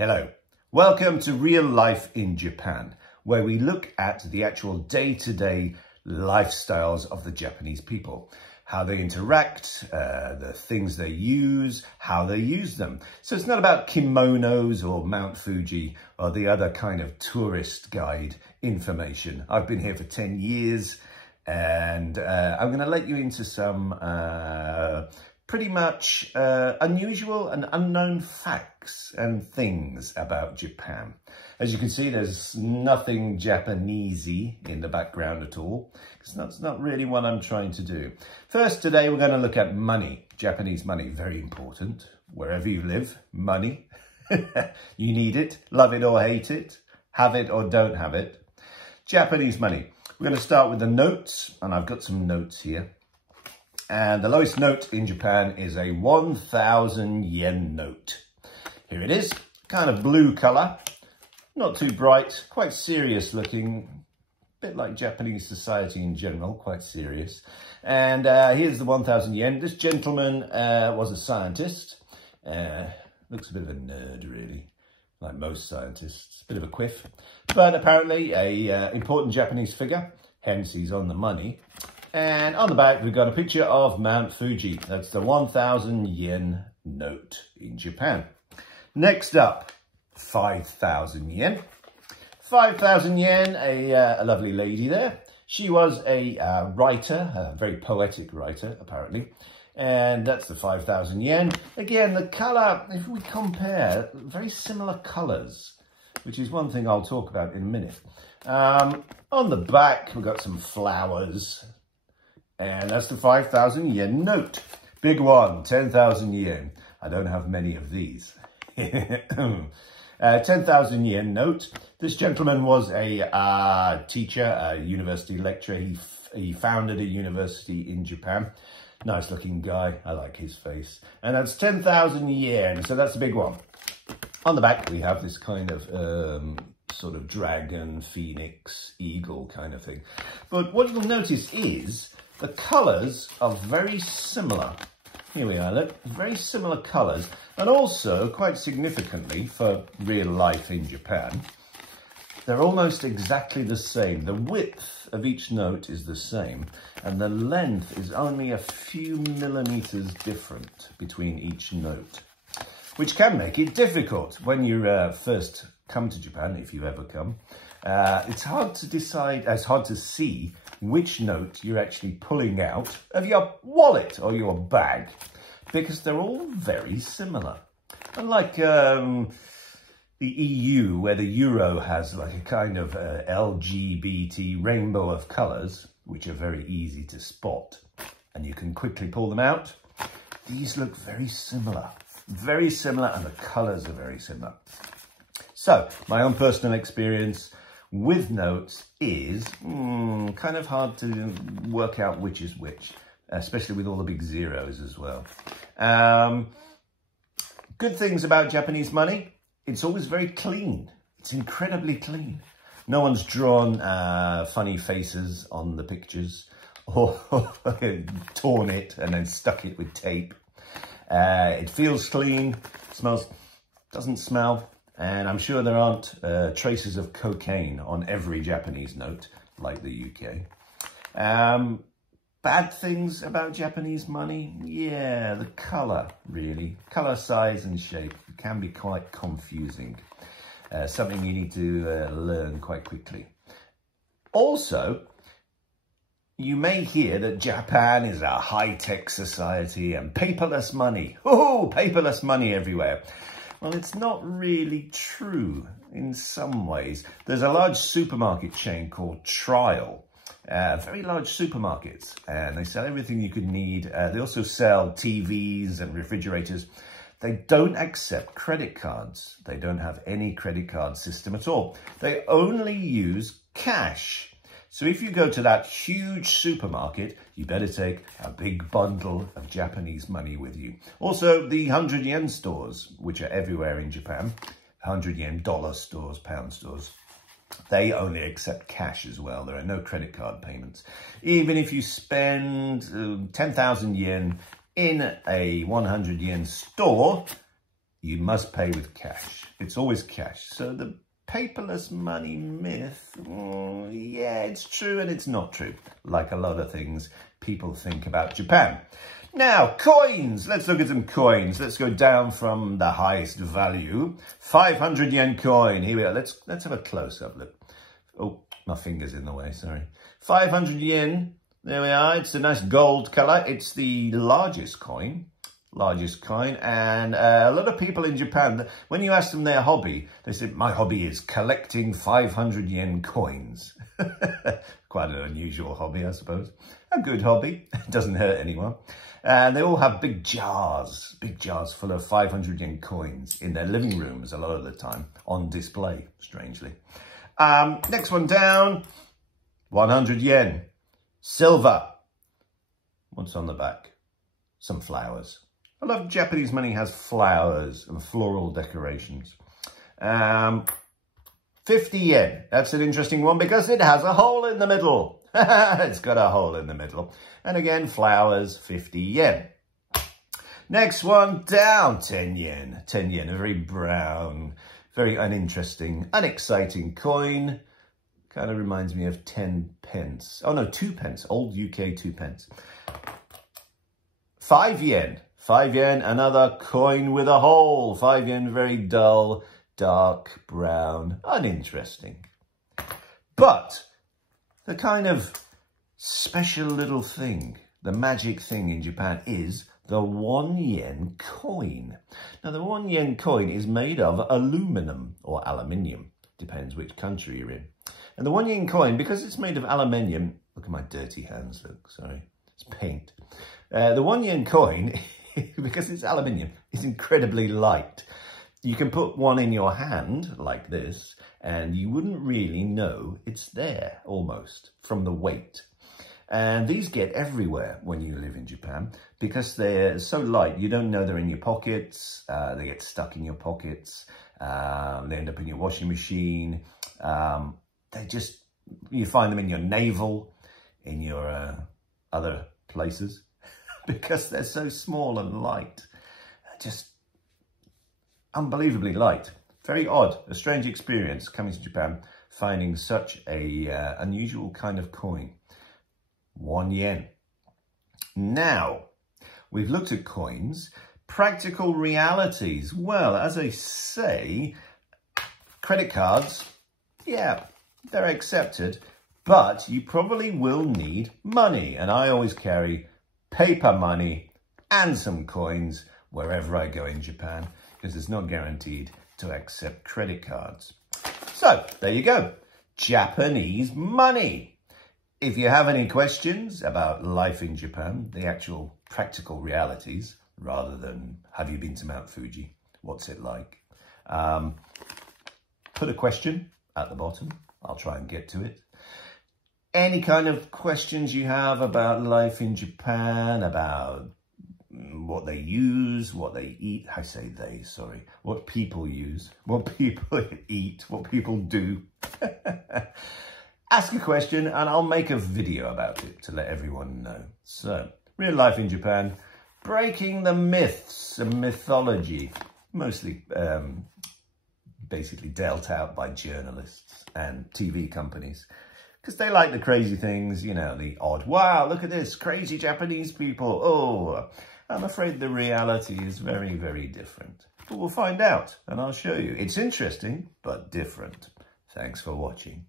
Hello, welcome to Real Life in Japan, where we look at the actual day-to-day lifestyles of the Japanese people, how they interact, the things they use, how they use them. So it's not about kimonos or Mount Fuji or the other kind of tourist guide information. I've been here for 10 years and I'm going to let you into some pretty much unusual and unknown facts and things about Japan. As you can see, there's nothing Japanesey in the background at all, because that's not really what I'm trying to do. First, today we're going to look at money, Japanese money, very important. Wherever you live, money. You need it, love it or hate it, have it or don't have it. Japanese money. We're going to start with the notes, and I've got some notes here. And the lowest note in Japan is a 1,000 yen note. Here it is, kind of blue colour, not too bright, quite serious looking, a bit like Japanese society in general, quite serious. And here's the 1,000 yen. This gentleman was a scientist, looks a bit of a nerd really, like most scientists, a bit of a quiff, but apparently a important Japanese figure, hence he's on the money. And on the back, we've got a picture of Mount Fuji. That's the 1,000 yen note in Japan. Next up, 5,000 yen. 5,000 yen, a lovely lady there. She was a writer, a very poetic writer, apparently. And that's the 5,000 yen. Again, the colour, if we compare, very similar colours, which is one thing I'll talk about in a minute. On the back, we've got some flowers. And that's the 5,000 yen note. Big one, 10,000 yen. I don't have many of these. 10,000 yen note. This gentleman was a teacher, a university lecturer. He founded a university in Japan. Nice looking guy. I like his face. And that's 10,000 yen. So that's a big one. On the back, we have this kind of sort of dragon, phoenix, eagle kind of thing. But what you'll notice is the colours are very similar. Here we are, look, very similar colours. And also, quite significantly for real life in Japan, they're almost exactly the same. The width of each note is the same, and the length is only a few millimetres different between each note, which can make it difficult when you first come to Japan, if you ever come. It's hard to decide, it's hard to see which note you're actually pulling out of your wallet or your bag, because they're all very similar. Unlike the EU, where the euro has like a kind of LGBT rainbow of colours, which are very easy to spot, and you can quickly pull them out, these look very similar, and the colours are very similar. So, my own personal experience with notes is kind of hard to work out which is which, especially with all the big zeros as well. Good things about Japanese money, it's always very clean. It's incredibly clean. No one's drawn funny faces on the pictures or torn it and then stuck it with tape. It feels clean, smells, doesn't smell. And I'm sure there aren't traces of cocaine on every Japanese note, like the UK. Bad things about Japanese money? Yeah, the colour, really. Colour, size and shape can be quite confusing. Something you need to learn quite quickly. Also, you may hear that Japan is a high-tech society and paperless money. Oh, paperless money everywhere. Well, it's not really true in some ways. There's a large supermarket chain called Trial, very large supermarkets, and they sell everything you could need. They also sell TVs and refrigerators. They don't accept credit cards. They don't have any credit card system at all. They only use cash. So if you go to that huge supermarket, you better take a big bundle of Japanese money with you. Also, the 100 yen stores, which are everywhere in Japan, 100 yen dollar stores, pound stores, they only accept cash as well. There are no credit card payments. Even if you spend 10,000 yen in a 100 yen store, you must pay with cash. It's always cash. So the paperless money myth, yeah, it's true and it's not true. Like a lot of things people think about Japan. Now, coins. Let's look at some coins. Let's go down from the highest value. 500 yen coin. Here we are. Let's have a close-up look. Oh, my finger's in the way, sorry. 500 yen. There we are. It's a nice gold colour. It's the largest coin. And a lot of people in Japan, when you ask them their hobby, they say, my hobby is collecting 500 yen coins. Quite an unusual hobby, I suppose. A good hobby. Doesn't hurt anyone. And they all have big jars full of 500 yen coins in their living rooms a lot of the time, on display, strangely. Next one down, 100 yen. Silver. What's on the back? Some flowers. I love Japanese money has flowers and floral decorations. 50 yen. That's an interesting one because it has a hole in the middle. It's got a hole in the middle. And again, flowers, 50 yen. Next one down, 10 yen. 10 yen, a very brown, very uninteresting, unexciting coin. Kind of reminds me of 10 pence. Oh no, 2 pence, old UK 2 pence. 5 yen. 5 yen, another coin with a hole. 5 yen, very dull, dark, brown, uninteresting. But the kind of special little thing, the magic thing in Japan is the 1 yen coin. Now, the 1 yen coin is made of aluminum or aluminium, depends which country you're in. And the 1 yen coin, because it's made of aluminium, look at my dirty hands, look, sorry, it's paint. The 1 yen coin, because it's aluminium, is incredibly light. You can put one in your hand like this and you wouldn't really know it's there almost from the weight. And these get everywhere when you live in Japan because they're so light. You don't know they're in your pockets. They get stuck in your pockets. They end up in your washing machine. You find them in your navel, in your other places because they're so small and light. Just unbelievably light. Very odd, a strange experience coming to Japan, finding such a unusual kind of coin. 1 yen. Now, we've looked at coins. Practical realities. Well, as I say, credit cards, yeah, they're accepted, but you probably will need money. And I always carry paper money and some coins wherever I go in Japan, because it's not guaranteed to accept credit cards. So, there you go. Japanese money. If you have any questions about life in Japan, the actual practical realities, rather than have you been to Mount Fuji, what's it like? Put a question at the bottom. I'll try and get to it. Any kind of questions you have about life in Japan, about what they use, what they eat. I say they, sorry. What people use, what people eat, what people do. Ask a question and I'll make a video about it to let everyone know. So, real life in Japan, breaking the myths and mythology, mostly basically dealt out by journalists and TV companies. Because they like the crazy things, you know, the odd, wow, look at this, crazy Japanese people. Oh, I'm afraid the reality is very, very different. But we'll find out and I'll show you. It's interesting, but different. Thanks for watching.